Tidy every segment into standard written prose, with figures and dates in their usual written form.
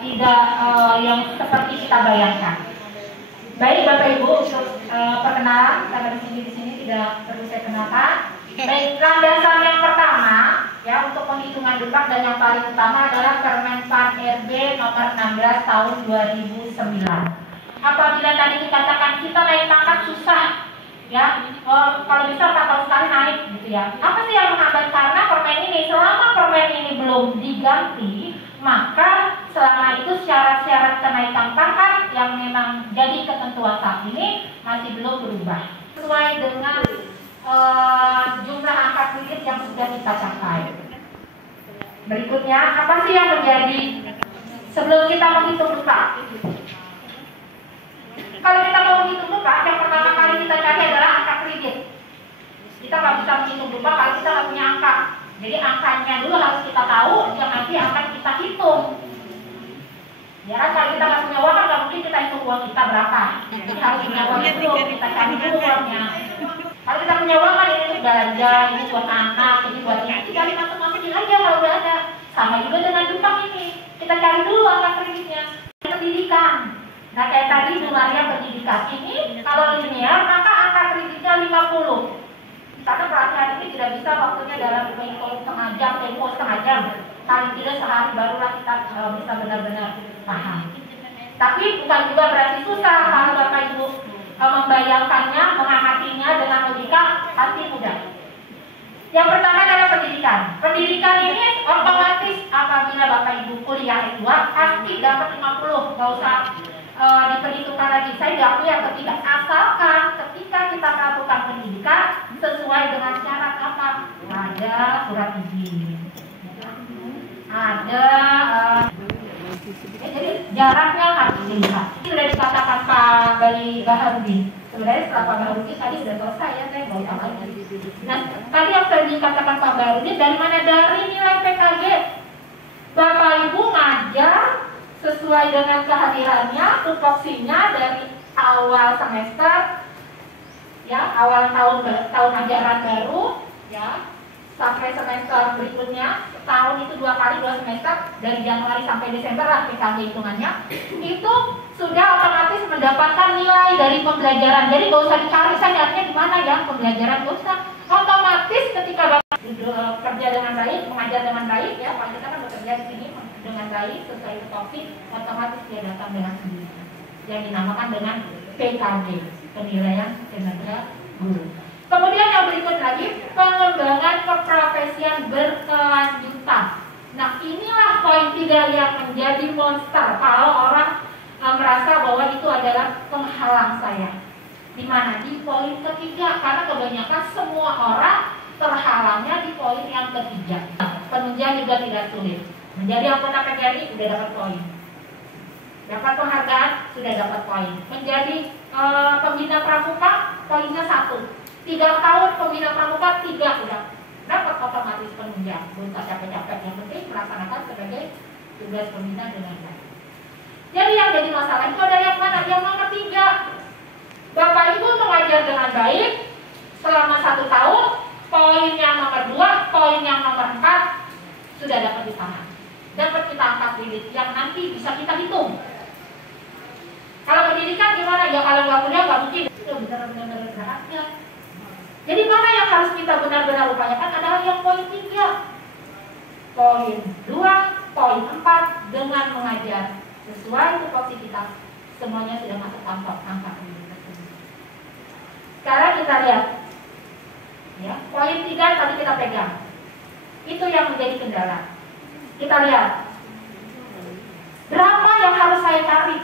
tidak yang seperti kita bayangkan. Baik Bapak Ibu, untuk perkenalan karena di sini tidak perlu saya kenalkan. Baik, landasan yang pertama ya untuk penghitungan depak dan yang paling utama adalah Permen-Pan RB nomor 16 tahun 2009. Apabila tadi dikatakan kita naik pangkat susah ya, kalau bisa 4 tahun sekali naik gitu ya. Apa sih yang menghambat? Karena permen ini, selama permen ini belum diganti, maka selama itu syarat-syarat kenaikan pangkat yang memang jadi ketentuan saat ini masih belum berubah sesuai dengan jumlah angka kredit yang sudah kita capai. Berikutnya, apa sih yang menjadi sebelum kita menghitung depak? Kalau kita mau menghitung depak, yang pertama kali kita cari adalah angka kredit. Kita nggak bisa menghitung depak kalau kita nggak punya angka. Jadi angkanya dulu harus kita tahu, yang nanti akan kita hitung. Ya kan, kalau kita nggak punya uang kan nggak mungkin kita hitung uang kita berapa. Jadi harus punya uang dulu, kita cari dulu uangnya. Kalau kita punya uang kan ini untuk belanja, ini buat anak, ini buat ini, tinggal dimasukin aja kalau udah ada. Sama juga dengan depak ini, kita cari dulu angka kreditnya. Pendidikan. Nah kayak tadi Bu Maria pendidikan ini, kalau linear maka angka kreditnya 50. Karena pelatihan ini tidak bisa waktunya dalam setengah jam, tempo setengah jam. Paling tidak sehari barulah kita bisa benar-benar paham. Tapi bukan juga berarti susah kalau Bapak Ibu membayangkannya, mengamatinya dengan logika, pasti mudah. Yang pertama adalah pendidikan. Pendidikan ini otomatis apabila Bapak Ibu kuliah S2 pasti dapat 50, nggak usah diperhitungkan lagi. Saya diakui atau tidak, asalkan ketika kita melakukan pendidikan sesuai dengan syarat apa? Ada surat izin, ada jadi jaraknya harus dilihat. Sudah dikatakan Pak Baharudin. Sebenarnya setelah Pak Baharudin tadi sudah selesai ya, saya mau tambah lagi. Nah, tadi yang sudah dikatakan Pak Baharudin dari mana? Dari nilai PKG. Bapak Ibu ngajar sesuai dengan kehadirannya, tupoksinya dari awal semester ya, awal tahun ajaran baru ya, sampai semester berikutnya, tahun itu 2 kali 2 semester, dari Januari sampai Desember lah PKG hitungannya, itu sudah otomatis mendapatkan nilai dari pembelajaran. Jadi gak usah dicari saya nyarinya di mana ya pembelajaran, gak usah. Otomatis ketika Bapak kerja dengan baik, mengajar dengan baik ya, Pak kita kan bekerja di sini dengan baik sesuai tupoksi, otomatis dia datang dengan sendiri yang dinamakan dengan PKG, penilaian kinerja guru. Kemudian yang berikut lagi, pengembangan keprofesian berkelanjutan. Nah inilah poin 3 yang menjadi monster kalau orang merasa bahwa itu adalah penghalang saya. Di mana? Di poin ketiga, karena kebanyakan semua orang terhalangnya di poin yang ketiga. Penunjang juga tidak sulit. Menjadi anggota PGRI sudah dapat poin. Dapat penghargaan sudah dapat poin. Menjadi pembina pramuka poinnya 1. 3 tahun pembina pramuka 3 sudah dapat otomatis penunjang. Belum capek-capek, yang penting melaksanakan sebagai tugas pembina dengan baik. Jadi yang jadi masalah itu ada yang mana? Yang nomor 3. Bapak Ibu mengajar dengan baik selama 1 tahun, poin yang nomor 2, poin yang nomor 4 sudah dapat di tangan. Dapat kita angkat kredit yang nanti bisa kita hitung. Kalau pendidikan gimana? Ya kalau nggak punya nggak mungkin. Itu benar-benar berhasil. Jadi mana yang harus kita benar-benar upayakan adalah yang poin 3. Poin 2, poin 4 dengan mengajar sesuai tupoksi kita, semuanya sudah masuk kantong angka kredit tersebut. Sekarang kita lihat ya, poin 3 tadi kita pegang. Itu yang menjadi kendala. Kita lihat berapa yang harus saya cari.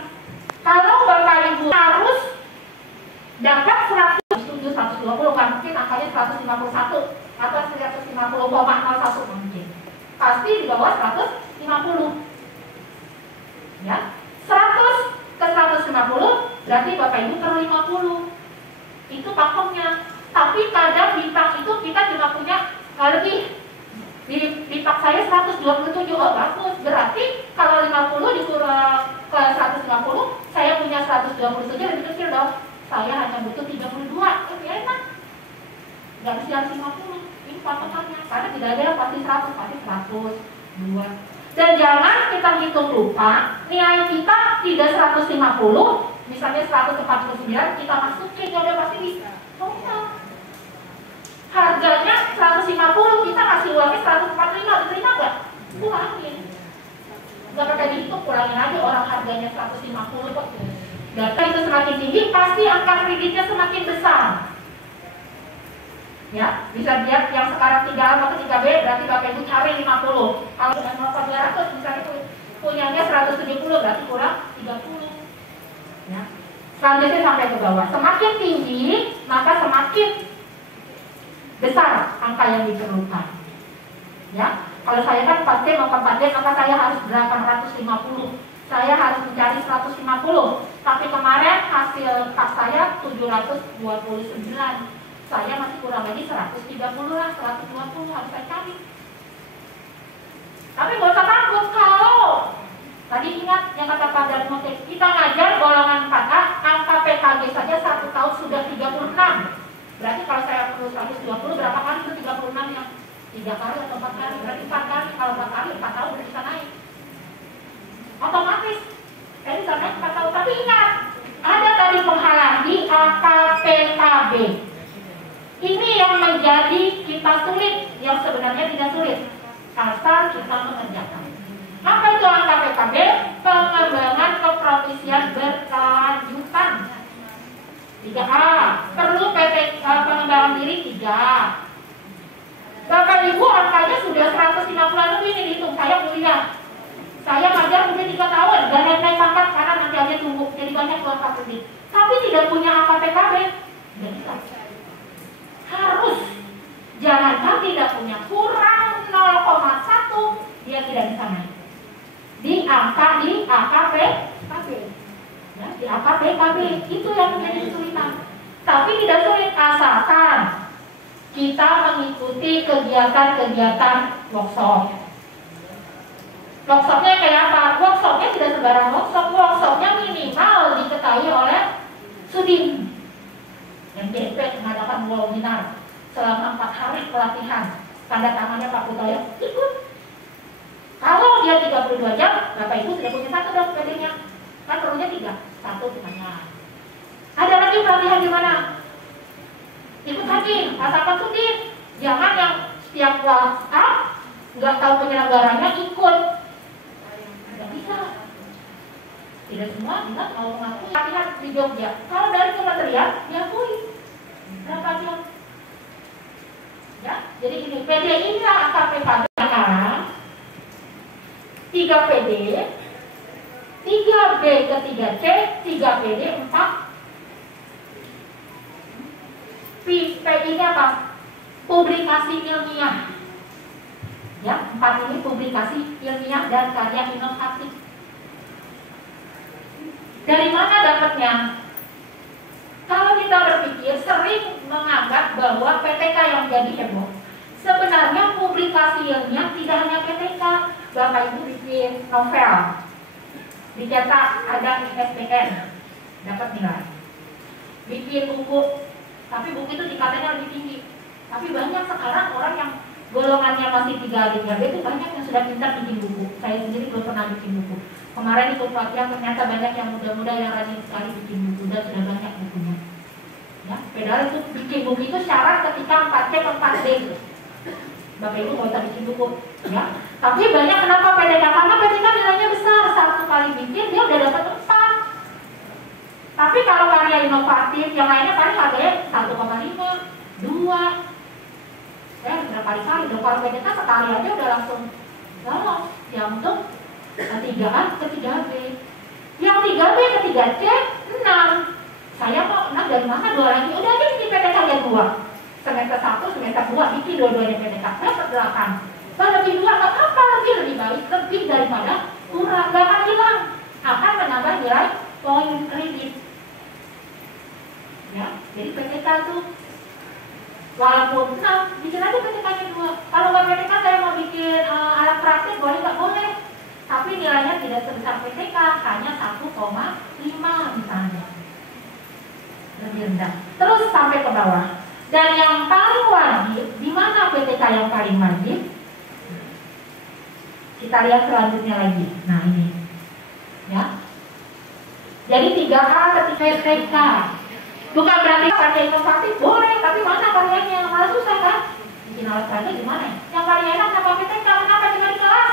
Kalau Bapak Ibu harus dapat 120 kan mungkin angkanya 151 atau 150,01 mungkin. Pasti di bawah 150. Ya. 100 ke 150 berarti Bapak Ibu perlu 50. Itu pakemnya. Tapi kadang bintang itu kita cuma punya lebih. Di pak saya 127, oh bagus. Berarti kalau 50 dikurang ke 150, saya punya 127 lebih kecil dong. Saya hanya butuh 32, lebih enak. Gak bisa 50, ini patokannya. Karena tidak ada yang pasti 100, pasti 100, 2. Dan jangan kita hitung lupa, nilai kita tidak 150, misalnya 149, kita masukin, ya udah pasti bisa. Harganya 150, kita kasih uangnya 145, diterima nggak? Kurangin. Nggak pakai dihitung, kurangin aja, orang harganya 150 kok. Data itu semakin tinggi, pasti angka kreditnya semakin besar. Ya, bisa lihat yang sekarang 3A atau 3B, berarti Bapak Ibu cari 50. Kalau dengan 200, misalnya punyanya 170, berarti kurang 30. Ya. Selanjutnya sampai ke bawah. Semakin tinggi, maka semakin besar angka yang diperlukan. Ya, kalau saya kan 4C mau ke 4D, maka saya harus 850. Saya harus mencari 150. Tapi kemarin hasil pas saya 729. Saya masih kurang lagi 130 lah, 120 harus saya cari. Tapi nggak usah takut kalau tadi ingat yang kata Pak Darmote, kita ngajar golongan 4A, angka PKG saja 1 tahun sudah 36. Berarti kalau saya perlu 120, berapa kali itu 36 yang 3 kali atau 4 kali? Berarti 4 kali, kalau 4 kali 4 tahun udah bisa naik. Otomatis, saya bisa naik 4 tahun. Tapi ingat, ada tadi penghalang di angka PKB. Ini yang menjadi kita sulit, yang sebenarnya tidak sulit, asal kita mengerjakan. Apa itu angka PKB? Pengembangan keprovisian berkelanjutan. 3A, perlu pengembangan diri 3. Bapak Ibu angkanya sudah 150 lebih ini dihitung, saya kuliah. Saya ngajar udah 3 tahun, dan naik pangkat karena nanti aja tumbuh, jadi banyak keluar kredit. Tapi tidak punya angka PKB, tidak bisa. Harus, jangankan tidak punya, kurang 0,1 dia tidak bisa naik di angka PKB, ya, di angka PKB itu yang menjadi kesulitan. Tapi tidak sulit asalkan kita mengikuti kegiatan-kegiatan workshop. Workshopnya kayak apa? Workshopnya tidak sembarang workshop, workshopnya minimal diketahui oleh Sudin. MDP mengadakan webinar selama 4 hari pelatihan, tanda tangannya Pak Putoyo, ikut. Kalau dia 32 jam, Bapak Ibu sudah punya 1 dong PD-nya. Kan perlunya 3, 1 temannya. Ada lagi pelatihan di mana? Ikut lagi, asalkan Sudin. Jangan yang setiap WhatsApp nggak tahu penyelenggaranya ikut. Nggak bisa. Tidak semua juga mau mengaku latihan di Jogja. Kalau dari kementerian diakui berapa jam? Ya, jadi ini PD ini angka PKB sekarang 3 PD, 3B ke 3C, 3 PD, 4 P ini apa? Publikasi ilmiah. Ya, 4 ini publikasi ilmiah dan karya inovatif. Dari mana dapatnya? Kalau kita berpikir, sering menganggap bahwa PTK yang jadi heboh. Sebenarnya publikasi ilmiah tidak hanya PTK. Bapak Ibu bikin novel, dicetak ada ISBN, dapat nilai. Bikin buku, tapi buku itu dikatanya lebih tinggi. Tapi banyak sekarang orang yang golongannya masih 3A itu banyak yang sudah pintar bikin buku. Saya sendiri belum pernah bikin buku. Kemarin ikut pelatihan ternyata banyak yang muda-muda yang rajin sekali bikin buku dan sudah banyak bukunya. Ya, padahal itu bikin buku itu syarat ketika 4C ke 4D. Bapak Ibu mau bikin buku, ya. Tapi banyak kenapa PTK? Karena PTK nilainya besar, 1 kali bikin dia udah dapat 4. Tapi kalau karya inovatif yang lainnya paling harganya 1,5, 2. Ya, berkali-kali. Kalau PTK sekali aja udah langsung lolos. Yang untuk 3A ke 3B, yang 3B ke 3C 6. Saya mau 6 dari mana? 2 lagi. Udah aja bikin PTK aja 2. Semester 1, semester 2 bikin dua-duanya PTK. Dapat 8. Kalau lebih 2 nggak apa-apa, lebih baik, lebih daripada kurang. Gak akan hilang, akan menambah nilai poin kredit. Ya, jadi PTK itu walaupun 6, bikin aja PTK-nya 2. Kalau nggak PTK saya mau bikin alat praktik, boleh nggak? Boleh. Tapi nilainya tidak sebesar PTK, hanya 1,5 misalnya. Lebih rendah. Terus sampai ke bawah. Dan yang paling wajib, di mana PTK yang paling wajib? Kita Kita lihat selanjutnya lagi. Nah ini, ya. Jadi 3A ketika TK. Bukan berarti karya inovatif boleh, tapi mana karyanya? Malah susah kan? Bikin alat peraga gimana? Yang karya enak kenapa PTK? Kenapa cuma di kelas?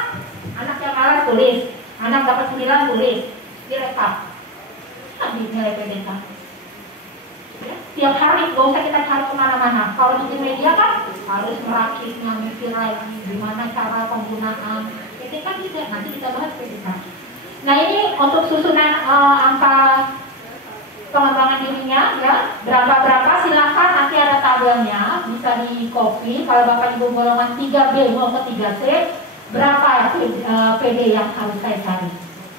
Anak yang malas tulis, anak dapat 9 tulis, direkap. Di nilai PTK. Ya, tiap hari gak usah kita cari kemana-mana. Kalau bikin media kan harus merakitnya, mikir lagi gimana cara penggunaan. PTK tidak, nanti kita bahas PTK. Nah ini untuk susunan angka pengembangan dirinya, ya berapa silahkan nanti ada tabelnya, bisa di copy. Kalau bapak ibu golongan 3B mau ke 3C, berapa ya PD yang harus saya cari?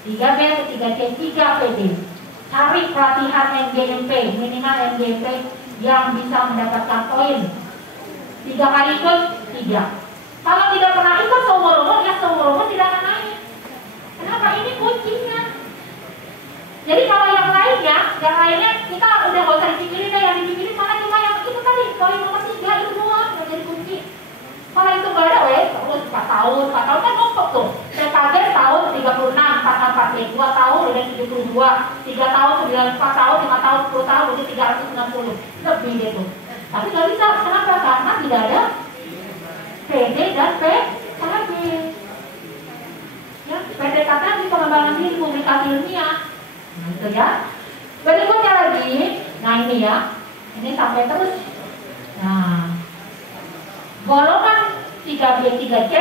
3B ke 3C, 3 PD. Cari pelatihan MGMP, minimal MGMP yang bisa mendapatkan poin. 3 kali ikut, 3. Kalau tidak pernah ikut seumur-umur, ya seumur-umur tidak akan naik. Kenapa? Ini kuncinya. Jadi kalau yang lainnya kita udah gak usah dipikirin deh, yang dipikirin malah cuma yang itu tadi, poin nomor 3 itu doang, yang jadi kunci. Kalau itu gak ada, terus 4 tahun kan numpuk tuh. PKG tahun 36, 44, 2 tahun udah 72, 3 tahun, 4 tahun, 5 tahun, 10 tahun, udah 360, lebih deh tuh. Tapi gak bisa, kenapa? Karena tidak ada PD dan PKG. Ya, PDKT di pengembangan diri, publikasi ilmiah. Nah itu ya. Berikutnya lagi, nah ini ya, ini sampai terus. Nah, golongan 3B, 3C,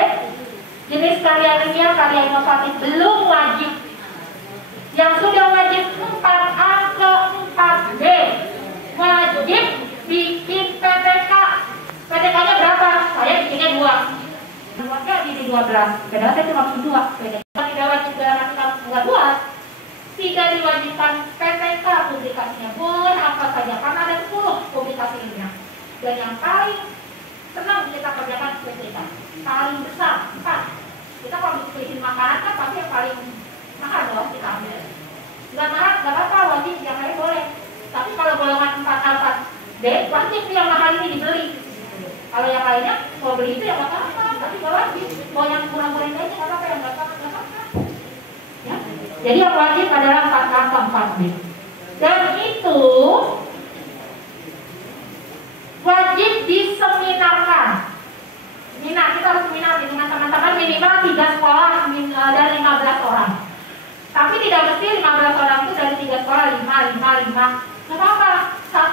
jenis karya ilmiah, karya inovatif belum wajib. Yang sudah wajib 4A ke 4B, wajib bikin PTK. PTK-nya berapa? Saya bikinnya 2. Buatnya di 12, padahal saya cuma bikin 2. PTK tidak wajib dalam arti nggak buat. Tidak diwajibkan PTK publikasinya, boleh apa saja karena ada 10 publikasi ilmiah. Dan yang paling senang kita kerjakan PTK, paling besar 4. Kita kalau bikin makanan kan pasti yang paling mahal dong kita ambil. Nggak mahal, nggak apa-apa, wajib, yang lain boleh. Tapi kalau golongan 4A, 4B, wajib yang mahal ini dibeli. Kalau yang lainnya mau beli itu ya nggak apa-apa, tapi nggak wajib. Mau yang kurang-kurang aja nggak apa-apa, yang nggak apa-apa. Ya. Jadi yang wajib adalah 4A ke 4B. Dan itu wajib diseminarkan. Seminar, kita harus seminar dengan teman-teman minimal 3 sekolah dari 15 orang. Tapi tidak mesti 15 orang itu dari 3 sekolah, 5. Nggak apa-apa,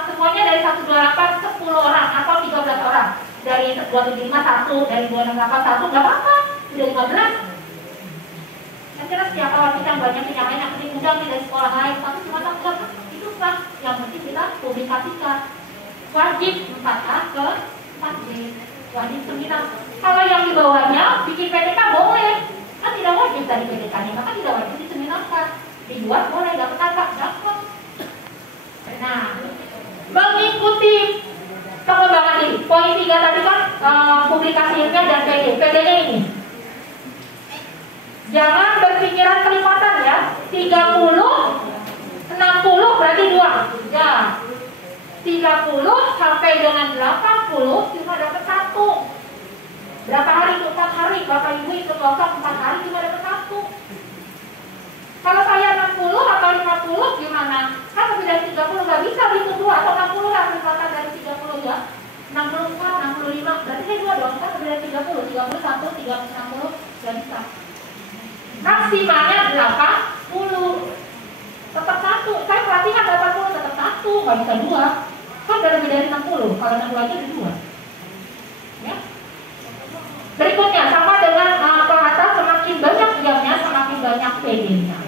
semuanya dari 128, 10 orang atau 13 orang. Dari 275 1, dari 268 1, nggak apa-apa, sudah 15. Saya kira setiap kalau kita banyak yang lain yang diundang dari sekolah lain, tapi cuma satu itu kan yang penting kita publikasikan. Wajib 4A ke 4B, wajib seminar. Kalau yang di bawahnya bikin PTK boleh, kan tidak wajib tadi PTK-nya, maka tidak wajib diseminarkan. Dibuat boleh, dapat apa? Dapat. Nah, mengikuti pengembangan ini. Poin 3 tadi kan publikasi ilmiah dan PD. PD-nya ini. Jangan berpikiran kelipatan ya. 30, 60 berarti 2. Ya. 30 sampai dengan 80 cuma dapat 1. Berapa hari itu? 4 hari. Bapak Ibu ikut lomba 4 hari cuma dapat 1. Kalau saya 60 atau 50 gimana? Kan lebih dari 30 nggak bisa itu 2 atau 60 lah misalkan dari 30 ya. 64, 65 berarti saya 2 dong kan lebih dari 30, 31, 30, 60 nggak bisa. Maksimalnya 80. Tetap 1. Saya pelatihan 80 tetap 1, nggak bisa 2. Kan udah lebih dari 60. Kalau 60 aja ada 2. Ya. Berikutnya sama dengan pengatas, semakin banyak jamnya semakin banyak PD-nya.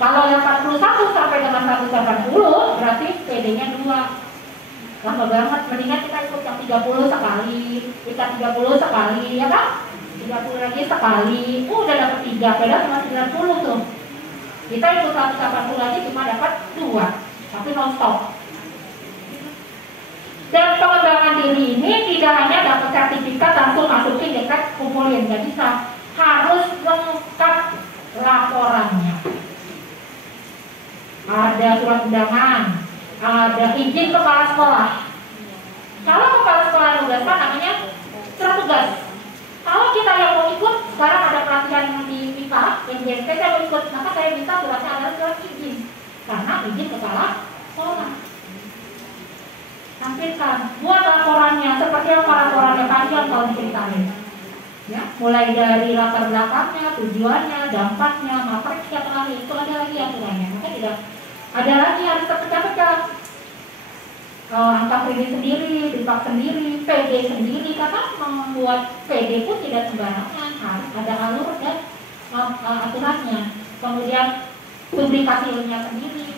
Kalau yang 41 sampai dengan 180 berarti PD-nya 2. Lama banget, mendingan kita ikut yang 30 sekali, ikat 30 sekali, ya kan? 30 lagi sekali, udah dapat 3, beda cuma 90 tuh. Kita ikut 180 lagi cuma dapat 2, tapi non-stop. Dan pengembangan diri ini tidak hanya dapat sertifikat langsung masukin dekat kumpulin, nggak bisa. Harus lengkap laporannya. Ada surat undangan, ada izin kepala sekolah. Kalau kepala sekolah nugaskan namanya surat tugas. Kalau kita yang mau ikut, sekarang ada pelatihan NJMP saya mau ikut, maka saya minta suratnya adalah surat izin, karena izin kepala sekolah. Tampilkan, buat laporannya, seperti apa laporannya, panjang kalau diceritain. Ya, mulai dari latar belakangnya, tujuannya, dampaknya, matriknya, terakhir itu ada lagi aturannya. Maka tidak ada lagi harus terpecah-pecah. Angka kredit sendiri, dipak sendiri, PD sendiri, karena membuat PD pun tidak sembarangan, harus ada alur dan aturannya. Kemudian publikasi ilmiah sendiri.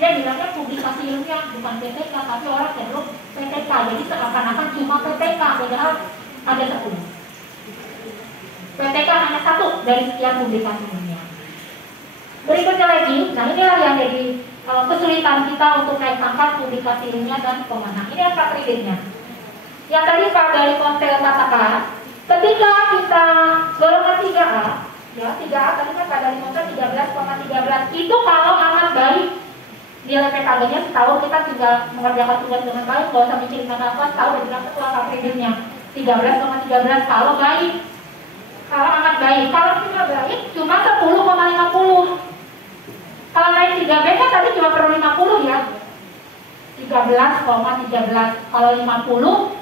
Dia bilangnya publikasi ilmiah bukan PTK, tapi orang cenderung PTK. Jadi seakan-akan cuma PTK, padahal ada 10. PTK hanya satu dari sekian publikasi ilmiah. Berikutnya lagi, nah inilah yang jadi kesulitan kita untuk naik pangkat publikasi ilmiah dan pemenang. Ini apa kreditnya? Yang tadi Pak dari Kontel katakan, ketika kita golongan 3A, ya 3A tadi kan Pak dari Kontel 13,13 itu kalau amat baik nilai PKG-nya setahun kita tinggal mengerjakan tugas dengan baik, nggak usah mikirin apa, setahun udah bilang ketua kreditnya 13,13 kalau baik. Kalau amat baik, kalau tidak baik cuma 10,50. Kalau naik 3B kan tadi cuma perlu 50 ya, 13,13. Kalau 50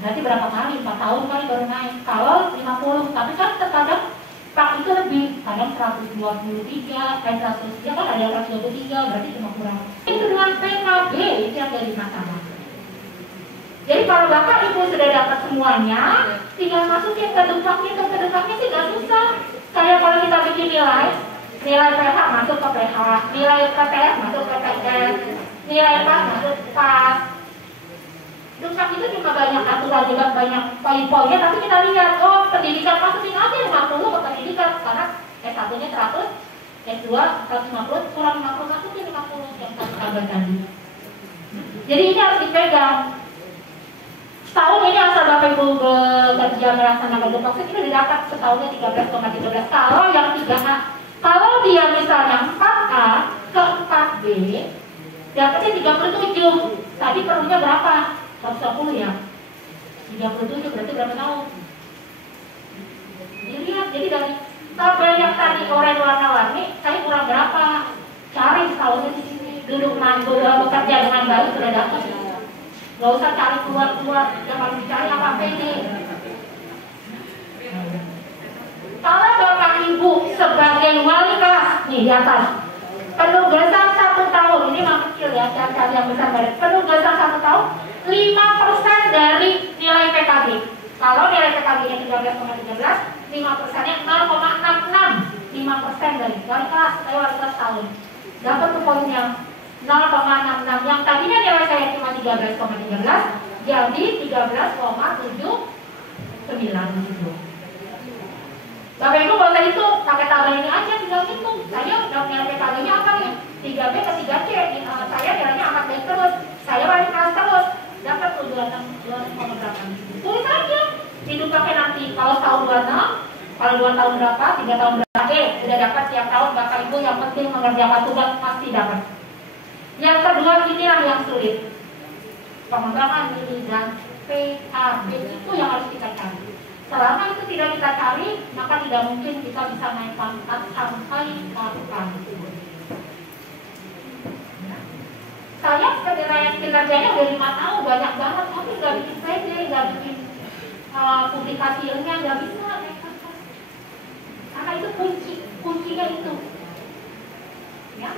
berarti berapa kali? 4 tahun kali baru naik. Kalau 50, tapi kan terkadang Pak itu lebih, kadang 123, 100, ya kan ada 123, berarti cuma kurang. Itu dengan PKB itu yang jadi masalah. Jadi kalau Bapak Ibu sudah dapat semuanya, tinggal masukin ke dukaknya sih nggak susah. Kayak kalau kita bikin nilai PH masuk ke PH, nilai PTS masuk ke PTS, nilai PAS masuk ke PAS. Dukak itu cuma banyak aturan juga, banyak poin-poinnya, tapi kita lihat, oh pendidikan masukin aja 50 ke pendidikan, karena S1-nya 100, S2 150, kurang 50, masukin 50 yang tadi. Jadi ini harus dipegang. Setahun ini asal Bapak Ibu bekerja melaksanakan dukak itu didapat setahunnya 13,13. Kalau yang 3A, kalau dia misalnya 4A ke 4B, dapatnya 37. Tadi perlunya berapa? 120 ya? 37 berarti berapa tahun? Dilihat, jadi dari tabel yang tadi oranye warna-warni, saya kurang berapa? Cari setahunnya di sini, duduk bekerja dengan baik sudah dapat. Gak usah cari keluar-keluar, yang harus dicari apa PD. Kalau Bapak Ibu sebagai wali kelas, nih di atas, penugasan 1 tahun, ini mah kecil ya, cari yang besar banget. Penugasan 1 tahun, 5% dari nilai PKB. Kalau nilai PKB-nya 13,13, 5%-nya 0,66. 5% dari wali kelas, saya wali kelas tahun. Dapat tuh poinnya 0,66. Yang tadinya nilai saya cuma 13,13, jadi 13,79. Bapak Ibu boleh itu pakai tabel ini aja, tinggal hitung. Saya udah nilai PKB-nya apa nih? 3B ke 3C. Saya nilainya amat baik terus. Saya wali kelas terus. Dapat tuh 26,8. Tulis aja. Hidup pakai nanti. Kalau tahun 26, kalau 2 tahun berapa, 3 tahun berapa, udah dapat tiap tahun. Bapak Ibu yang penting mengerjakan tugas pasti dapat. Yang kedua inilah yang sulit. Pengembangan nilai dan PAB itu yang harus kita cari. Selama itu tidak kita cari, maka tidak mungkin kita bisa naik pangkat sampai kapan. Saya penilaian kinerjanya udah 5 tahun, banyak banget, tapi nggak bikin PD, nggak bikin publikasi ilmiah, nggak bisa naik pangkat. Karena itu kuncinya itu. Ya.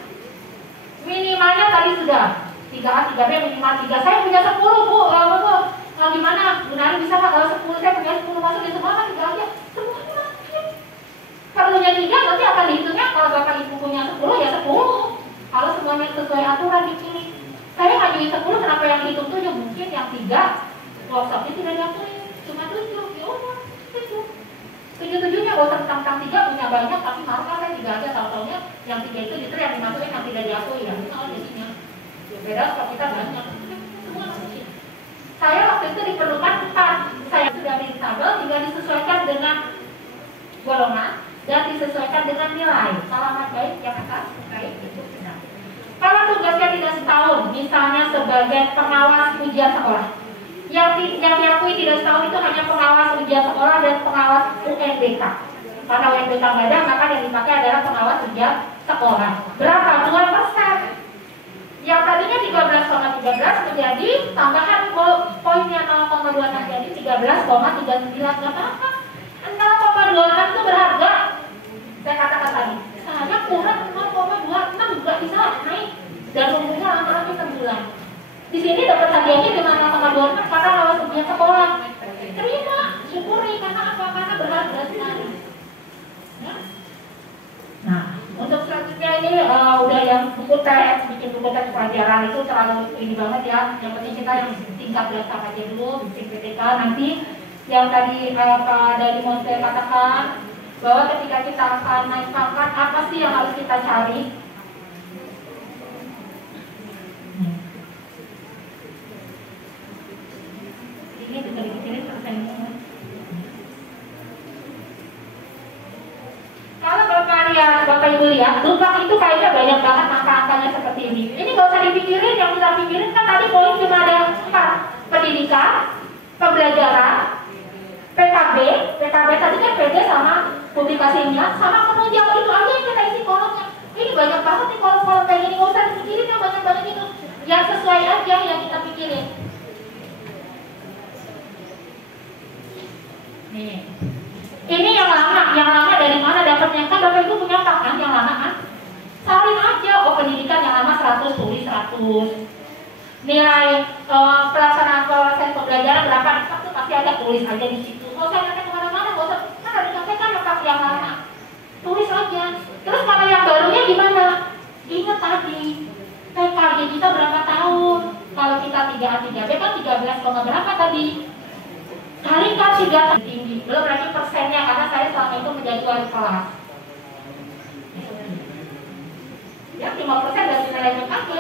Minimalnya tadi sudah 3A, 3B, minimal 3. Saya punya 10 Bu, gimana? Benar bisa nggak? Kalau 10 saya punya 10 masuk di semua kan 3 aja. Semuanya masukin. Perlunya 3 nanti akan dihitungnya kalau Bapak Ibu punya 10 ya 10. Kalau semuanya sesuai aturan dipilih. Saya ngajuin 10, kenapa yang hitung 7? Mungkin yang 3 workshopnya tidak diakuin, cuma 7. Ya udah, 7. 7-7-nya gak usah tentang 3 punya banyak, tapi markah saya 3 aja, tahu-taunya yang 3 itu justru yang dimasukin yang tidak diakui ya. Itu kalau jadinya. Beda kalau kita banyak. Semua masukin. Saya waktu itu diperlukan 4. Saya sudah di tabel, tinggal disesuaikan dengan golongan dan disesuaikan dengan nilai. Kalau amat baik yang atas, baik itu benar. Kalau tugasnya tidak setahun, misalnya sebagai pengawas ujian sekolah, yang diakui tidak setahun itu hanya pengawas ujian sekolah dan pengawas UNBK. Karena UNBK nggak ada, maka yang dipakai adalah pengawas sejak sekolah. Berapa? 2%. Yang tadinya 13,13 menjadi tambahan poinnya 0,26 jadi 13,39. Nggak apa-apa. 0,26 itu berharga. Saya katakan tadi, saya kurang 0,26 juga bisa naik. Dan umumnya lama-lama 9. Di sini dapat hadiahnya dengan 0,26 karena lewat ujian sekolah. Terima, syukuri karena apa? Karena berharga sekali. Ya. Nah, untuk selanjutnya ini udah yang buku teks, bikin buku teks pelajaran itu terlalu ini banget ya. Yang penting kita yang tingkat dasar aja dulu, bikin PTK. Nanti yang tadi Pak dari Monte katakan bahwa ketika kita akan naik pangkat, apa sih yang harus kita cari? Ini bisa dikecilin persennya. Kalau Bapak Ibu lihat, Lubang itu kayaknya banyak banget angka-angkanya seperti ini. Ini nggak usah dipikirin, yang kita pikirin kan tadi poin cuma ada 4. Pendidikan, pembelajaran, PKB tadi kan PD sama publikasi ilmiah, sama penunjang, itu aja yang kita isi kolomnya. Ini banyak banget nih kolom-kolom kayak gini, nggak usah dipikirin yang banyak banget itu. Yang sesuai aja yang kita pikirin. Nih. Ini yang lama dari mana dapatnya? Kan Bapak Ibu punya kan yang lama kan? Salin aja, pendidikan yang lama 100, tulis 100. Nilai pelaksanaan proses pembelajaran berapa? Itu pasti ada, tulis aja di situ. Nggak usah nyontek kemana-mana, nggak usah. Kan ada nyontekan yang lama. Tulis aja. Terus kalau yang barunya gimana? Ingat tadi, PKB kita berapa tahun? Kalau kita 3A3B kan 13, berapa tadi? Kalikan 3 tinggi, belum lagi persennya karena saya selama itu menjadi wali kelas. Ya 5% dari nilai PKB,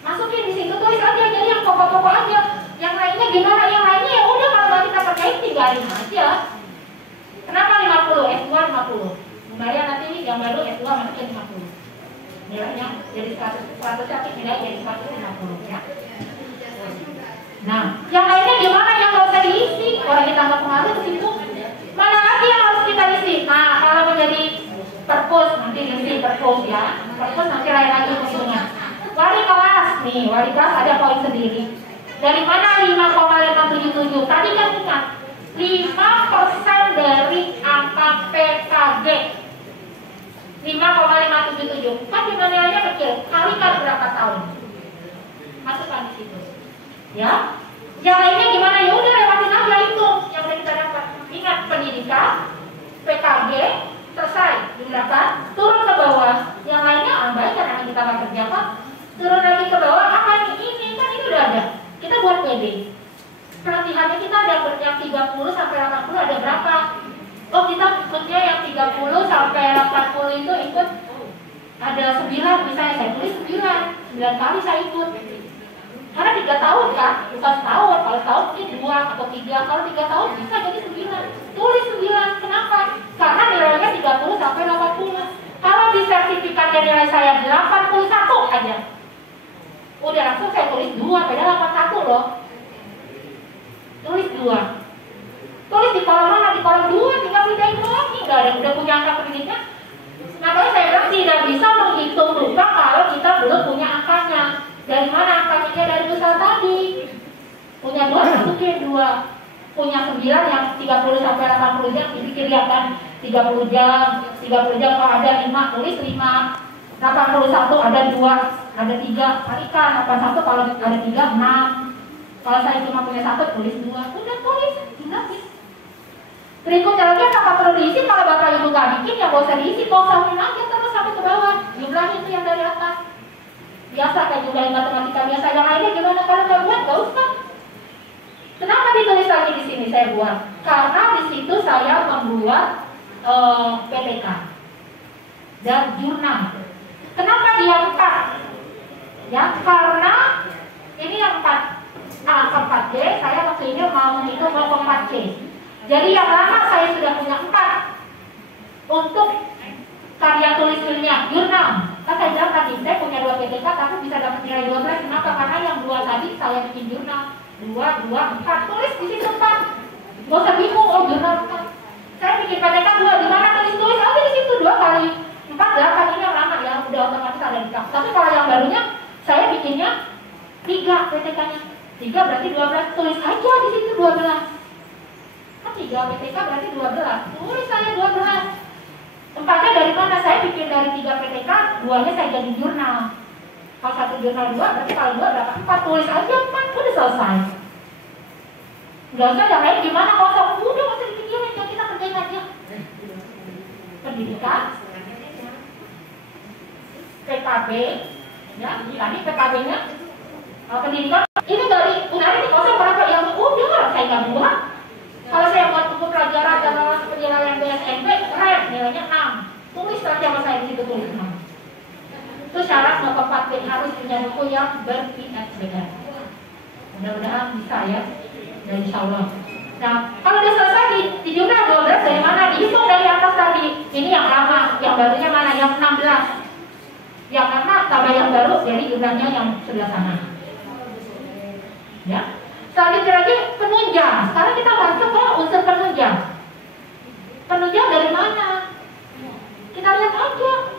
masukin di situ, tulis aja, jadi yang pokok-pokok aja. Yang lainnya gimana? Yang lainnya ya udah kalau kita percaya tinggalin aja. Kenapa 50? S2 50. Lumayan nanti yang baru S2 masukin 50. Nilainya jadi 100 tapi nilai jadi 150 ya. Nah, yang lainnya gimana yang nggak usah diisi? Orang kita nggak pengaruh ke situ. Mana lagi yang harus kita isi? Nah, kalau menjadi perpus nanti diisi perpus ya. Perpus nanti lain lagi penghitungan. Wali kelas nih, wali kelas ada poin sendiri. Dari mana 5,577? Tadi kan ingat 5% dari angka PKB 5,577. Kan juga nilainya kecil. Kalikan berapa tahun? Masukkan di situ. Ya, yang lainnya gimana? Ya udah lewatin aja itu yang udah kita dapat. Ingat pendidikan, PKG, selesai jumlahkan, turun ke bawah. Yang lainnya baik karena kita nggak kerjakan. Turun lagi ke bawah, apa ini kan itu udah ada. Kita buat PD. Pelatihannya kita ada yang 30 sampai 80 ada berapa? Oh kita ikutnya yang 30 sampai 80 itu ikut ada 9 misalnya, saya tulis 9 kali saya ikut. Karena 3 tahun kan, bukan setahun. Kalau setahun mungkin 2 atau 3. Kalau 3 tahun bisa jadi 9. Tulis 9. Kenapa? Karena nilainya 30 sampai 80. Kalau di sertifikatnya nilai saya 81 aja, udah langsung saya tulis 2, beda 81 loh. Tulis 2. Tulis di kolom mana? Di kolom 2, tinggal pindahin lagi. Nggak ada, udah punya angka pendidiknya. Makanya saya bilang tidak bisa menghitung lupa kalau kita belum punya angkanya. Dari mana angkanya? Dari usaha tadi. Punya 2, masukin 2. Punya 9 yang 30 sampai 80 jam, dipikir ya kan 30 jam kalau ada 5, tulis 5. 81 ada 2, ada 3, kalikan 81 kalau ada 3, 6. Kalau saya cuma punya 1, tulis 2. Udah tulis, jumlahin. Berikutnya lagi apa perlu diisi? Kalau Bapak Ibu nggak bikin ya nggak usah diisi, kosongin aja terus sampai ke bawah. Jumlahin itu yang dari atas. Biasa kayak jumlahin matematika biasa. Yang lainnya gimana? Kalau nggak buat nggak usah. Kenapa ditulis lagi di sini saya buat? Karena di situ saya membuat PPK dan jurnal. Kenapa dia 4? Ya karena ini yang 4A4C, saya waktu ini mau menghitung mau 4C. Jadi yang lama saya sudah punya 4 untuk karya tulis ilmiah, jurnal. Kan saya bilang tadi, saya punya 2 PPK tapi bisa dapat nilai 12. Kenapa? Karena yang 2 tadi saya bikin jurnal. 2, 4, tulis di situ 4. Gak usah bingung, oh jurnal 4. Saya bikin PTK 2, di mana tulis aja di situ 2 kali 4 8, ini yang lama ya, udah otomatis ada di kap. Tapi kalau yang barunya saya bikinnya 3 PTK-nya. 3 berarti 12, tulis aja di situ 12. Kan 3 PTK berarti 12. Tulis saya 12. 4-nya dari mana? Saya bikin dari 3 PTK, 2-nya saya jadi jurnal. Kalau 1 jurnal 2, berarti kalau 2 berapa? 4, tulis aja 4, udah selesai. Nggak usah yang lain gimana kosong, udah nggak usah dipikirin, ya kita kerjain aja. Pendidikan, PKB, ya tadi PKB-nya, pendidikan, ini dari udah ini kosong berapa yang udah saya nggak buat. Kalau saya buat buku pelajaran dan lawas penilaian BSMP, keren, nilainya 6. Tulis saja sama saya di situ, tulis 6. Itu syarat mau kepakai harus punya buku yang ber-ISBN. Mudah-mudahan bisa ya, dan insya Allah. Nah, kalau udah selesai di jurnal 12 dari mana? Dihitung dari atas tadi. Ini yang lama, yang barunya mana? Yang 16. Yang lama tambah yang baru, jadi jurnalnya yang sebelah sana. Ya. Selanjutnya lagi penunjang. Sekarang kita masuk ke unsur penunjang. Penunjang dari mana? Kita lihat aja.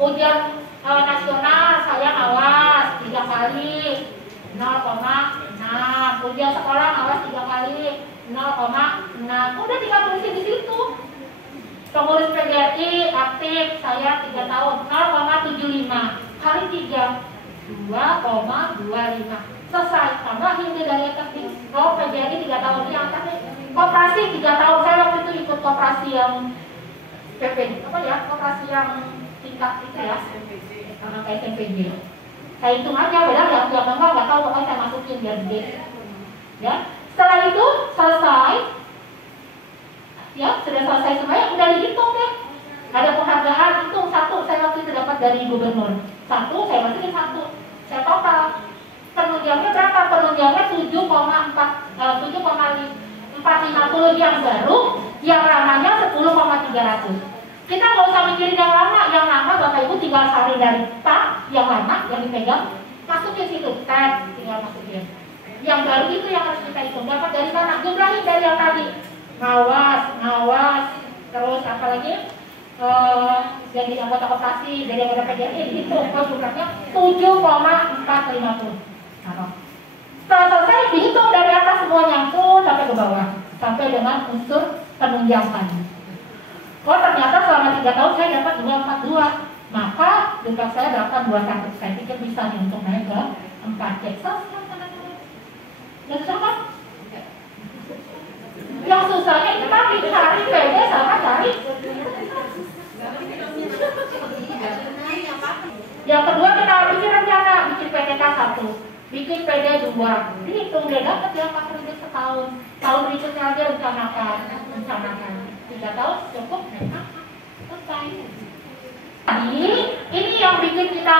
Ujian nasional saya awas 3 kali 0,6. Ujian sekolah awas 3 kali 0,6. Udah tinggal tulisin di situ. Pengurus PGRI aktif saya 3 tahun 0,75 kali 3 2,25. Selesai, tambahin dia dari atas nih. Oh, PGRI 3 tahun, yang atas nih. Koperasi 3 tahun, saya waktu itu ikut koperasi yang PP, apa ya, koperasi yang tingkat itu ya, karena kayak SMPG. Saya hitung aja, padahal yang nggak tahu, pokoknya saya masukin biar gede. Ya, setelah itu selesai, ya sudah selesai semuanya, udah dihitung deh. Ada penghargaan, hitung 1, saya waktu itu dapat dari gubernur. 1, saya masukin 1, saya total. Penunjangnya berapa? Penunjangnya 7,450 yang baru, yang lamanya 10,300. Kita nggak usah mikirin yang lama Bapak Ibu tinggal salin dari tab yang lama yang dipegang, masukin situ, tab, tinggal masukin. Yang baru itu yang harus kita hitung. Dapat dari mana? Jumlahin dari yang tadi. Ngawas, terus apa lagi? Jadi anggota koperasi, dari anggota PGRI dihitung, jumlahnya 7,450. Setelah selesai dihitung dari atas semua nyangkut sampai ke bawah, sampai dengan unsur penunjang tadi. Oh ternyata selama 3 tahun saya dapat 242, maka jumlah saya dapat 21. Saya pikir bisa nih untuk naik ke 4 cek. Dan susah kan? Yang susahnya itu tadi cari PD sama cari. Yang kedua kita bikin rencana, bikin PTK 1. Bikin PD 2, dihitung dia dapat ya 4 kredit setahun. Tahun berikutnya aja rencanakan. 3 tahun cukup, selesai. Jadi ini yang bikin kita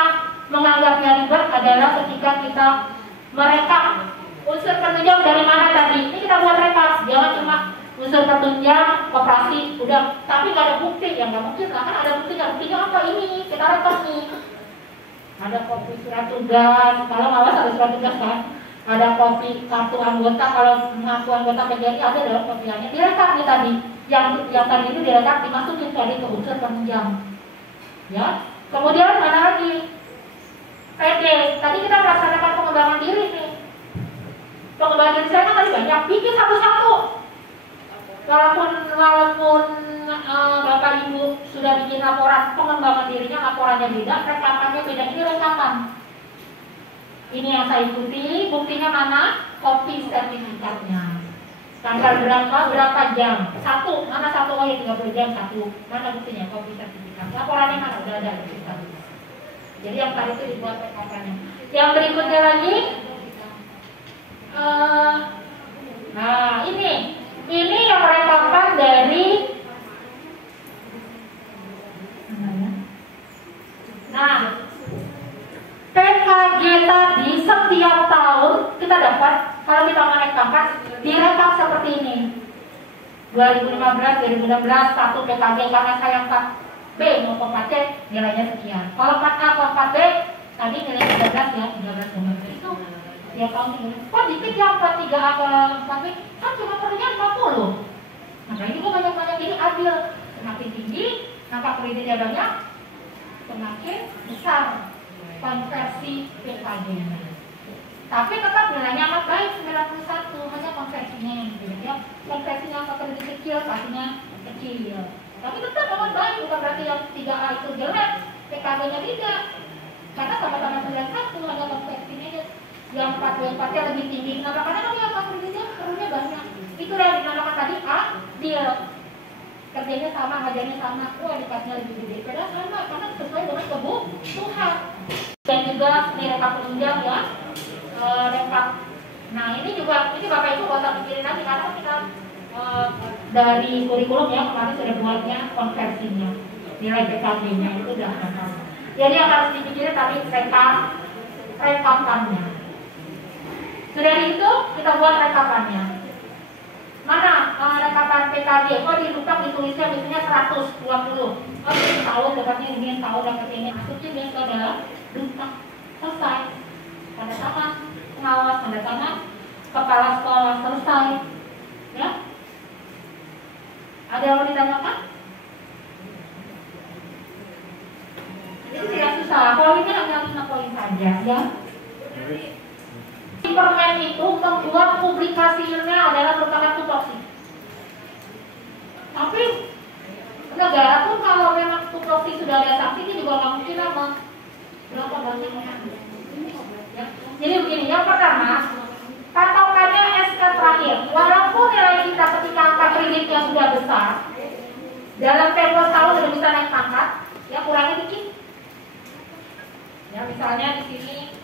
menganggapnya ribet adalah ketika kita merekap unsur penunjang dari mana tadi. Ini kita buat rekap, jangan cuma unsur penunjang koperasi udah, tapi nggak ada bukti, ya nggak mungkin lah kan ada buktinya apa ini kita rekap nih. Ada kopi surat tugas, kalau ngawas ada surat tugas kan. Ada kopi kartu anggota, kalau mengaku anggota PGRI ada dalam kopiannya. Direkap nih tadi, yang tadi itu direkap dimasukin tadi ke unsur penunjang. Ya, kemudian mana lagi? PD. Tadi kita melaksanakan pengembangan diri nih. Pengembangan diri saya kan tadi banyak, bikin satu-satu. Walaupun Bapak Ibu sudah bikin laporan pengembangan dirinya, laporannya beda, rekapannya beda. Ini rekapan. Ini yang saya ikuti, buktinya mana? Kopi sertifikatnya. Tanggal berapa jam? 1, mana 1? Oh ya 30 jam 1. Mana buktinya? Kopi sertifikat. Laporannya mana? Udah ada. Jadi yang tadi itu dibuat rekapannya. Yang berikutnya lagi, nah ini yang rekapan dari, nah PKG tadi setiap tahun kita dapat, kalau kita mau naik pangkat, direkap seperti ini. 2015, 2016, 1 PKG karena saya 4B mau 4C, nilainya sekian. Kalau 4A, kalau 4B, tadi nilai 13 ya, 13,5 itu tiap tahun tinggal. Kok dikit ya 3A ke 4B? Kan cuma perlunya 40. Makanya juga banyak-banyak jadi adil. Semakin tinggi, angka kreditnya banyak, semakin besar konversi PKD-nya. Tapi tetap nilainya amat baik 91, hanya konversinya yang beda. Konversinya angka kredit kecil, pastinya kecil. Tapi tetap amat baik, bukan berarti yang 3A itu jelek, PKD-nya tidak. Karena sama-sama 91, hanya konversinya aja. Yang 4 lebih tinggi. Kenapa? Karena kan angka kreditnya perlunya banyak. Itu yang dinamakan tadi adil. Kerjanya sama, ngajarnya sama, kualitasnya lebih gede. Padahal sama, karena sesuai dengan kebutuhan. Dan juga ini rekap penunjang ya, rekap. Nah ini juga, ini Bapak Ibu gak usah pikirin lagi karena kita dari kurikulum ya kemarin sudah buatnya konversinya, nilai PKB-nya itu udah ada. Jadi yang harus dipikirin tadi rekapannya. Sudah itu kita buat rekapannya. Mana rekapan PKB? Kok di lupa ditulisnya biasanya 120. Oh ini tahun dapatnya ini, tahun dapat ini. Maksudnya biasa adalah lupa selesai. Tanda tangan pengawas, tanda tangan kepala sekolah selesai. Ya? Ada yang mau ditanyakan? Itu tidak susah. Poinnya hanya 5 poin saja, ya. Permen itu membuat publikasinya adalah merupakan tupoksi. Tapi negara pun kalau memang tupoksi sudah ada sanksi ini juga nggak mungkin lama. Berapa banyak orang? Ya. Jadi begini, yang pertama patokannya SK terakhir. Walaupun nilai kita ketika angka kreditnya sudah besar, dalam tempo tahun sudah bisa naik pangkat, ya kurangi dikit. Ya misalnya di sini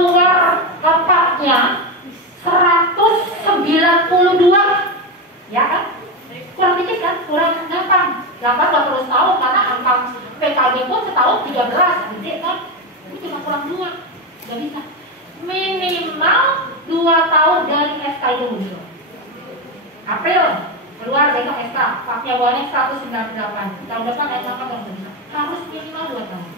keluar empatnya 192, ya kan? Kurang dikit kan? Kurang gampang. Gampang nggak perlu setahun karena angka PKB pun setahun 13, gede kan? Ini cuma kurang 2, nggak bisa. Minimal 2 tahun dari SK itu muncul. April keluar besok SK, faknya bawahnya 198. Tahun depan naik angka nggak bisa. Harus minimal 2 tahun.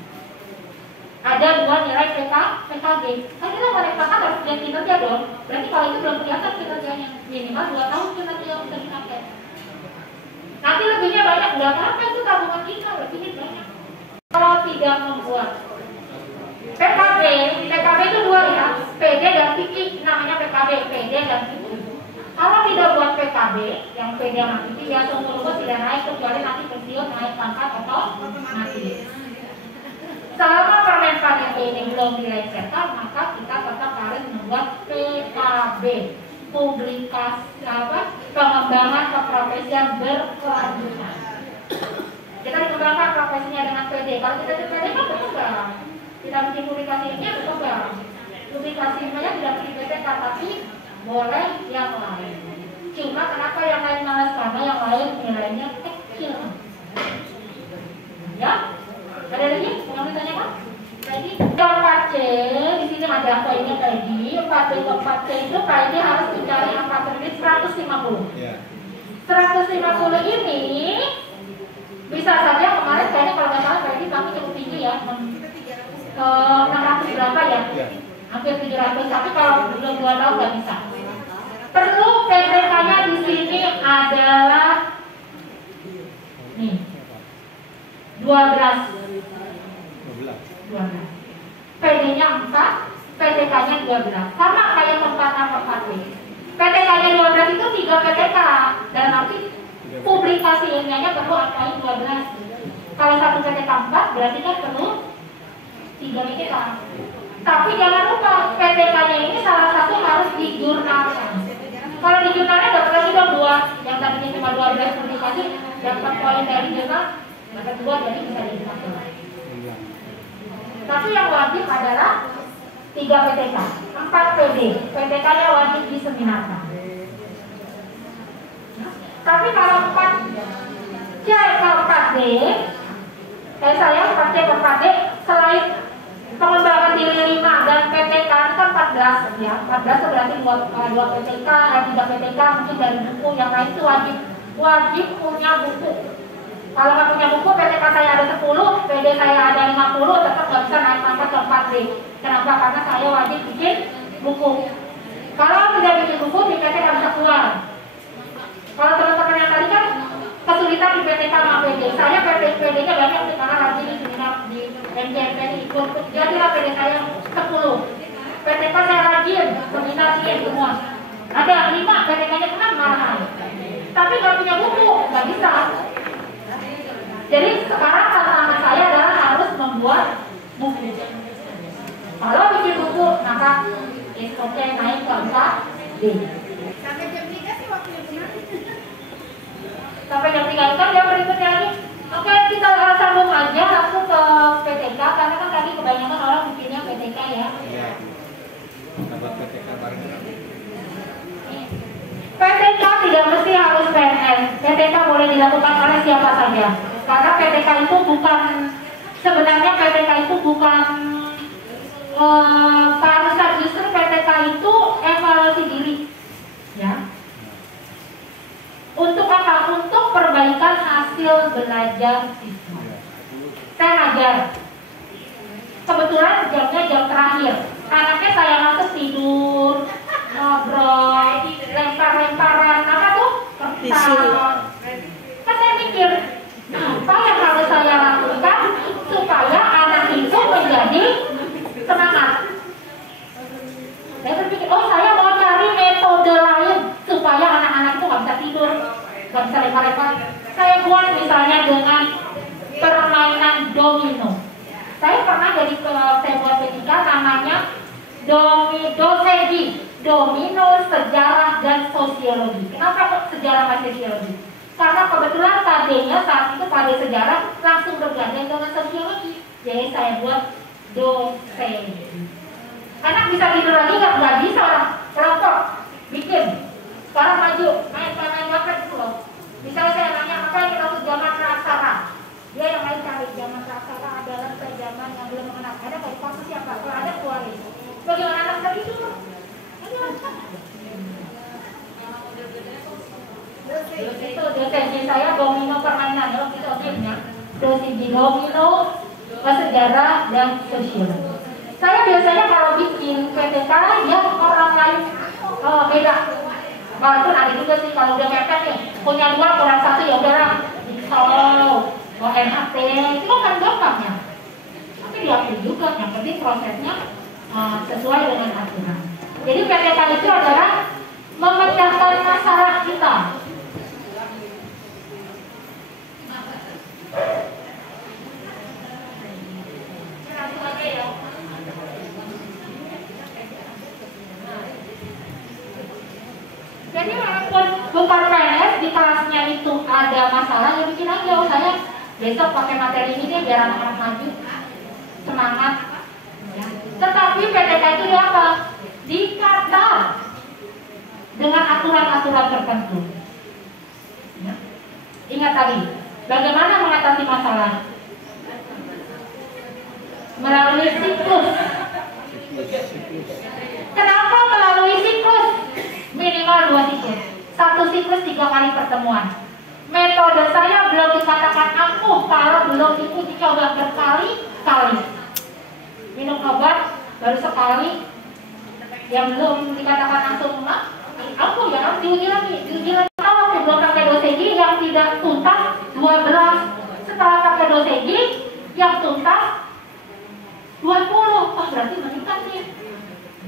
Ada 2 nilai PKG. Kan kita mau naik pangkat harus lihat kinerja dong. Berarti kalau itu belum kelihatan kinerjanya. Minimal 2 tahun kinerja bisa dipakai. Nanti lebihnya banyak, nggak apa-apa itu tabungan kita, lebihnya banyak. Kalau tidak membuat PKB itu 2 ya, PD dan PI, namanya PKB, PD dan PI. Kalau tidak buat PKB, yang PD sama PI ya seumur-umur tidak naik kecuali nanti pensiun naik pangkat atau mati. Selama permen ini belum dilecehkan, maka kita tetap harus membuat PKB, publikasi pengembangan keprofesian berkelanjutan. Kita dikembangkan profesinya dengan PD. Kalau kita di PD kan berkembang. Kita bikin publikasinya berkembang. Publikasinya tidak bikin PPK, tapi boleh yang lain. Cuma kenapa yang lain malas? Karena yang lain nilainya kecil. Ya? Ada lagi? Mau ditanyakan? Tadi 4C, di sini ada poinnya tadi. 4B ke 4C itu tadi harus dicari angka kredit 150. 150 ini bisa saja kemarin kayaknya kalau nggak salah tadi kami cukup tinggi ya, 600 berapa ya? Hampir 700. Tapi kalau belum 2 tahun nggak bisa. Perlu PPK-nya di sini adalah nih 12. PD-nya 4, PTK-nya 12. Sama kayak tempatan PKB. PTK-nya 12 itu 3 PTK. Dalam arti publikasi ilmiahnya perlu angkanya 12. Kalau 1 PTK 4 berarti kan perlu 3 PTK. Tapi jangan lupa PTK-nya ini salah satu harus dijurnalkan. Kalau di jurnalnya dapat lagi dong 2. Yang tadinya cuma 12 publikasi dapat poin dari jurnal, dapat 2 jadi bisa jadi 1. Tapi yang wajib adalah 3 PTK, 4 PD. PTK-nya wajib diseminarkan. Tapi kalau 4C ke 4D, kayak saya 4C ke 4D, selain pengembangan diri 5 dan PTK itu kan 14 ya. 14 berarti 2 PTK, 3 PTK mungkin dari buku, yang lain itu wajib punya buku. Kalau nggak punya buku, PTK saya ada 10, PD saya ada 50, tetap nggak bisa naik pangkat ke 4D. Kenapa? Karena saya wajib bikin buku. Kalau tidak bikin buku, tiketnya nggak bisa keluar. Kalau teman-teman yang tadi kan kesulitan di PTK sama PD, saya PD-nya banyak sih karena rajin di seminar di MJP ikut, jadilah PD saya 10. PTK saya rajin, seminar sih semua. Ada 5 PTK-nya kan malahan, tapi nggak punya buku, nggak bisa. Jadi sekarang tantangan saya adalah harus membuat buku. Kalau bikin buku, maka SOP naik ke 4D. Sampai jam 3 sih waktunya. Sampai jam 3 kan yang berikutnya lagi. Oke, kita sambung aja langsung ke PTK karena kan tadi kebanyakan orang bikinnya PTK ya. Iya. Sahabat PTK bareng. PTK tidak mesti harus PNS. PTK boleh dilakukan oleh siapa saja. Karena PTK itu bukan, sebenarnya PTK itu bukan keharusan, justru PTK itu evaluasi diri. Ya. Untuk apa? Untuk perbaikan hasil belajar siswa. Saya ngajar. Kebetulan jamnya jam terakhir. Anaknya saya masuk tidur, ngobrol, lempar-lemparan, apa tuh? Kertas. Kan saya mikir, apa yang harus saya lakukan supaya anak itu menjadi semangat. Saya berpikir, oh saya mau cari metode lain supaya anak-anak itu nggak bisa tidur, nggak bisa lempar-lempar. Saya buat misalnya dengan permainan domino. Saya pernah saya buat ketika namanya Dosegi, domino, sejarah dan sosiologi. Kenapa kok sejarah dan sosiologi? Karena kebetulan KD-nya saat itu pada sejarah langsung bergandeng dengan sosiologi. Jadi saya buat Dosegi. Anak bisa tidur lagi nggak bisa orang kelompok bikin. Sekarang maju main waktu itu loh. Misalnya saya nanya apa yang dimaksud zaman praksara, dia yang lain cari zaman praksara adalah zaman yang belum mengenal. Ada nggak dimaksud siapa? Kalau ada keluarin. Bagaimana anak tadi itu? Itu dosensi saya domino permainan ya itu objeknya. Dosensi domino, sejarah dan sosiologi. Saya biasanya kalau bikin PTK yang orang lain beda. Walaupun ada juga sih kalau udah mepet nih punya 2 kurang 1 ya udahlah di solo, NHT itu kan gampangnya. Tapi diakui juga yang penting prosesnya sesuai dengan aturan. Jadi PTK itu adalah memecahkan masalah kita. Jadi walaupun bukan PNS di kelasnya itu ada masalah, ya bikin aja. Oh saya besok pakai materi ini deh biar anak-anak maju, semangat. Ya. Tetapi PTK itu di apa? Dikata dengan aturan-aturan tertentu. Ya. Ingat tadi, bagaimana mengatasi masalah? Melalui siklus. Kenapa melalui siklus? Minimal 2 siklus. 1 siklus 3 kali pertemuan. Metode saya belum dikatakan ampuh kalau belum dicoba berkali-kali. Minum obat baru sekali, yang belum dikatakan langsung ampuh ya harus diuji lagi. Kalau belum pakai dosegi yang tidak tuntas 12, setelah pakai dosegi yang tuntas 20. Oh berarti meningkat nih,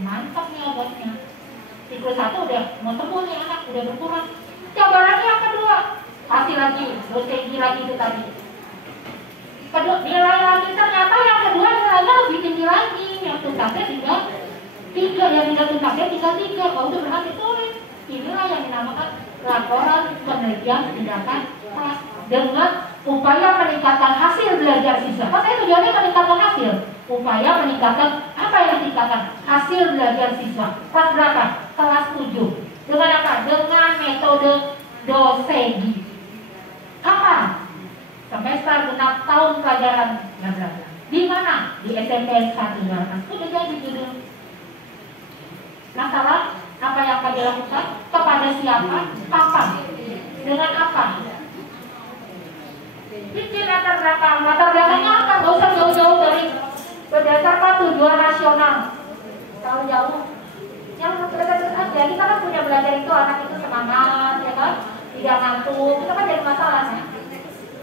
mantap nih obatnya. Siklus 1 udah mau sembuh nih anak, udah berkurang. Coba lagi yang kedua, kasih lagi, dosegi lagi itu tadi. Nilai lagi, ternyata yang kedua nilainya lebih tinggi lagi. Yang tuntasnya 3, yang tidak tuntasnya 3. Oh itu berhasil tulis. Inilah yang dinamakan laporan penelitian tindakan kelas dengan upaya peningkatan hasil belajar siswa. Kan saya tujuannya meningkatkan hasil. Upaya meningkatkan apa yang ditingkatkan? Hasil belajar siswa. Kelas berapa? Kelas 7. Dengan apa? Dengan metode dosegi. Kapan? Semester genap tahun pelajaran. Di mana? Di SMP 1 Sudah jadi judul. Masalah apa yang akan dilakukan? Kepada siapa? Kapan? Dengan apa? Bikin latar belakang. Latar belakangnya apa? Gak usah jauh-jauh dari berdasarkan tujuan nasional. Tahu jauh. Yang dekat-dekat aja. Kita kan punya belajar itu anak itu semangat, ya kan? Di dia ngantuk, itu kan jadi masalah kan?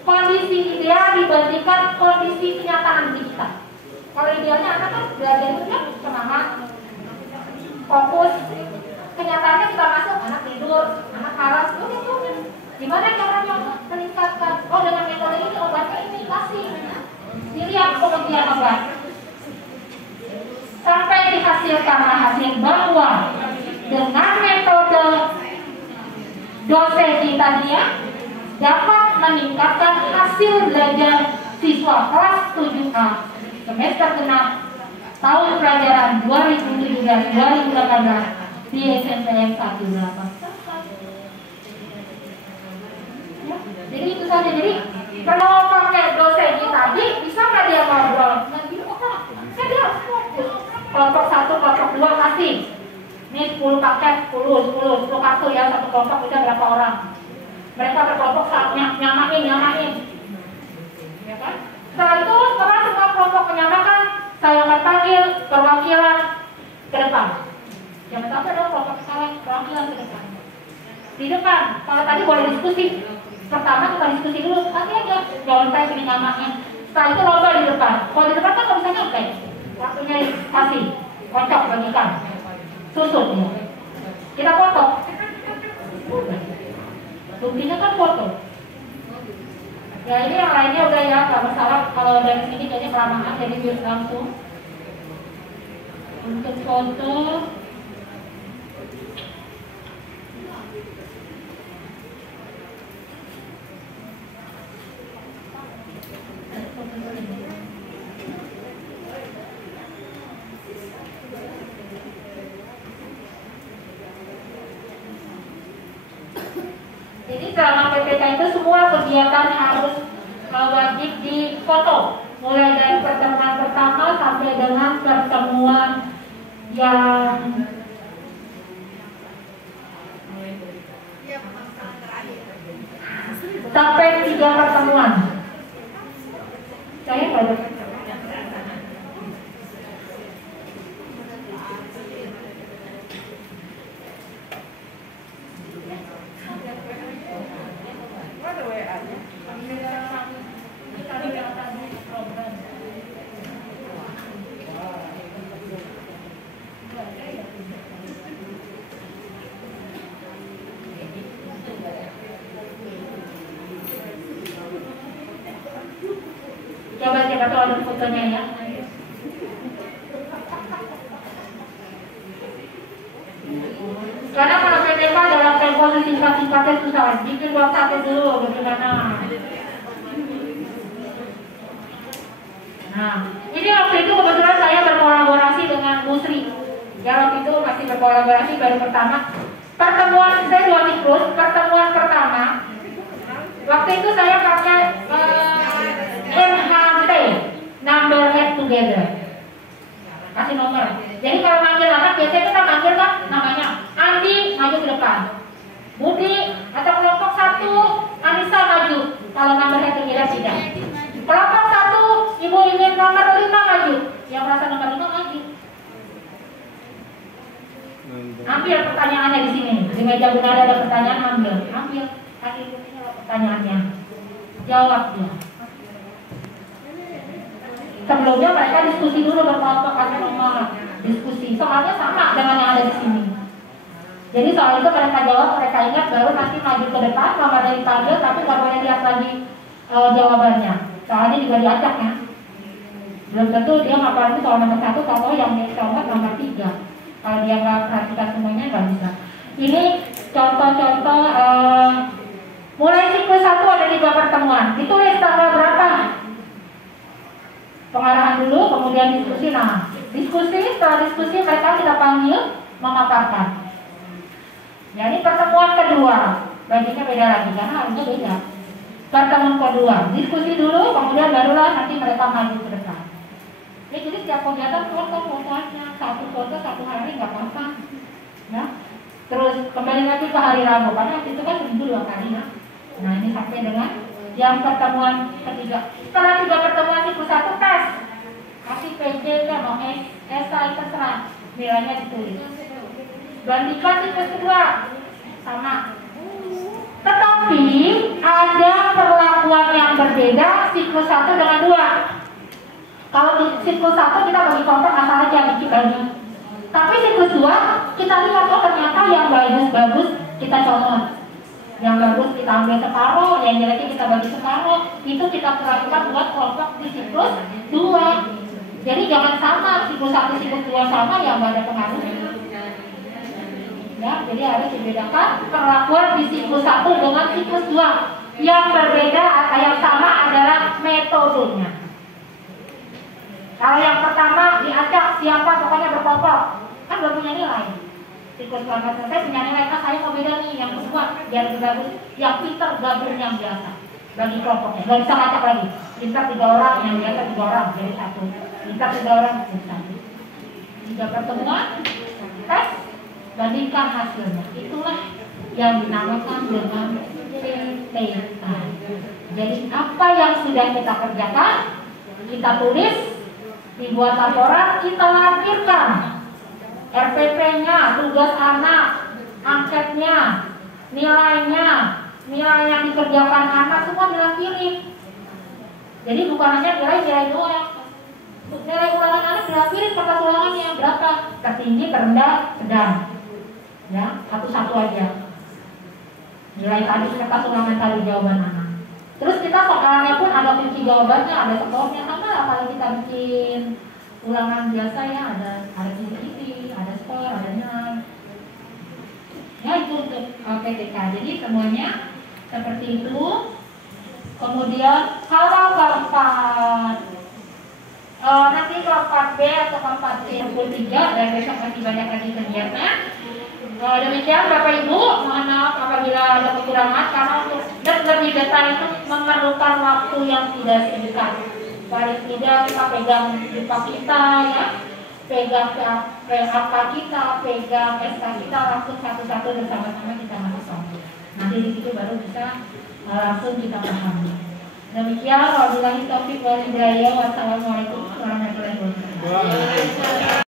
Kondisi ideal dibandingkan kondisi kenyataan di kita. Kalau idealnya anak kan belajar itu kan semangat, fokus. Kenyataannya kita masuk, anak tidur, anak malas, udah. Gimana caranya meningkatkan? Oh, dengan metode ini, obatnya ini kasih. Dilihat pengertian obat. Sampai dihasilkanlah hasil bahwa dengan metode dosesi tadinya dapat meningkatkan hasil belajar siswa kelas 7A semester 6 tahun pelajaran 2017-2018 di SNPM 18. Ya, jadi itu saja. Jadi kalau pakai dosesi tadi bisa nggak dia ngobrol? Nggak gitu kok. Kan dia harus fokus. Kelompok 1, kelompok 2 kasih. Ini 10 paket, 10 kartu ya, satu kelompok bisa berapa orang? Mereka berkelompok saat nyamain. Ya kan? Setelah itu, setelah semua kelompok menyamakan, saya akan panggil perwakilan ke depan. Jangan sampai dong kelompok perwakilan ke depan. Di depan, kalau tadi boleh diskusi. Pertama kita diskusi dulu, kasih aja. Jangan saya pilih nyamain. Setelah itu lomba di depan. Kalau di depan kan nggak bisa nyampe. Waktunya kasih, kocok bagikan. Susut ya. Kita foto. Buktinya kan foto. Ya ini yang lainnya udah ya, nggak masalah. Kalau dari sini kayaknya kelamaan, jadi biar langsung. Untuk foto. Jadi selama PPK itu semua kegiatan harus wajib difoto, mulai dari pertemuan pertama sampai dengan pertemuan yang sampai 3 pertemuan. Saya nggak ada. Coba siapa tahu ada fotonya ya. Karena kalau PPK dalam tempo singkat-singkatnya susah. Bikin 21 dulu bagaimana. Nah, ini waktu itu kebetulan saya berkolaborasi dengan Bu Sri. Ya waktu itu masih berkolaborasi baru pertama. Pertemuan saya 2 siklus. Pertemuan pertama waktu itu saya pakai NHT, number head together. Kasih nomor. Jadi kalau manggil anak biasanya kita manggil kan namanya Andi maju ke depan, Budi atau kelompok 1 Anissa maju. Kalau number head together tidak. Kelompok 1 ibu ingin nomor 5 maju. Yang merasa nomor 5 maju. Ambil pertanyaannya di sini. Di meja bunda ada pertanyaan, ambil. Kasih pertanyaannya. Jawab dia. Sebelumnya mereka diskusi dulu berkelompok atau nomor diskusi. Soalnya sama dengan yang ada di sini. Jadi soal itu mereka jawab, mereka ingat, baru nanti maju ke depan, nomornya dipanggil, tapi nggak boleh lihat lagi jawabannya. Soalnya juga diacak ya. Belum tentu dia ngapalin soal nomor 1 atau yang kelompok nomor 3. Kalau dia nggak perhatikan semuanya nggak bisa. Ini contoh-contoh mulai siklus 1 ada 3 pertemuan. Ditulis tanggal berapa? Pengarahan dulu, kemudian diskusi. Nah, setelah diskusi mereka kita panggil memaparkan. Ya, ini pertemuan kedua. Bagiannya beda lagi karena harusnya beda. Pertemuan kedua, diskusi dulu, kemudian barulah nanti mereka maju ke depan. Ya, jadi setiap kegiatan foto-fotonya, 1 foto 1 hari nggak apa-apa. Ya. Terus kembali lagi ke hari Rabu, karena waktu itu kan seminggu 2 kali ya. Nah, ini sampai dengan yang pertemuan ketiga. Setelah 3 pertemuan siklus 1 tes. Kasih PJ kan, mau esai terserah. Nilainya ditulis. Bandingkan siklus kedua sama. Tetap Tapi ada perlakuan yang berbeda siklus 1 dengan 2. Kalau di siklus 1 kita bagi kelompok asal aja dibagi. Tapi siklus 2 kita lihat oh ternyata yang bagus kita contoh. Yang bagus kita ambil separuh, yang jeleknya kita bagi separuh. Itu kita perlakukan buat kelompok di siklus 2. Jadi jangan sama siklus 1 siklus 2 sama yang nggak ada pengaruhnya. Ya, jadi harus dibedakan perlakuan di siklus 1 dengan siklus 2. Yang berbeda atau yang sama adalah metodenya. Kalau yang pertama diacak siapa pokoknya berkelompok, kan belum punya nilai. Siklus selama selesai punya nilai, saya mau beda nih yang kedua biar lebih bagus. Yang pintar gabung yang biasa bagi kelompoknya, nggak bisa ngacak lagi. Pintar 3 orang, yang biasa 3 orang jadi 1. Pintar 3 orang jadi 1. 3 pertemuan, tes, bandingkan hasilnya. Itulah yang dinamakan dengan PPK. Jadi apa yang sudah kita kerjakan, kita tulis, dibuat laporan, kita lampirkan. RPP-nya, tugas anak, angketnya, nilainya, nilai yang dikerjakan anak semua dilampirin. Jadi bukan hanya nilai doang. Nilai ulangan anak dilampirin kertas ulangannya berapa, tertinggi, terendah, sedang. Ya, satu-satu aja. Nilai tadi kertas ulangan tadi jawaban anak. Terus kita soalnya pun ada kunci jawabannya, ada skornya sama lah kalau kita bikin ulangan biasa ya, ada kunci, ada skor, ada nilai. Ya itu untuk PTK. Jadi semuanya seperti itu. Kemudian kalau keempat nanti keempat B atau keempat C 23 dan besok masih banyak lagi kegiatan. Demikian Bapak Ibu, mohon maaf apabila ada kekurangan karena untuk lebih detail itu memerlukan waktu yang tidak singkat. Paling tidak kita pegang jumpa kita ya, pegang PHK kita, pegang SK kita langsung satu-satu bersama-sama kita masuk. Nanti di situ baru bisa langsung kita pahami. Demikian wabillahi taufiq wal hidayah. Wassalamualaikum warahmatullahi wabarakatuh.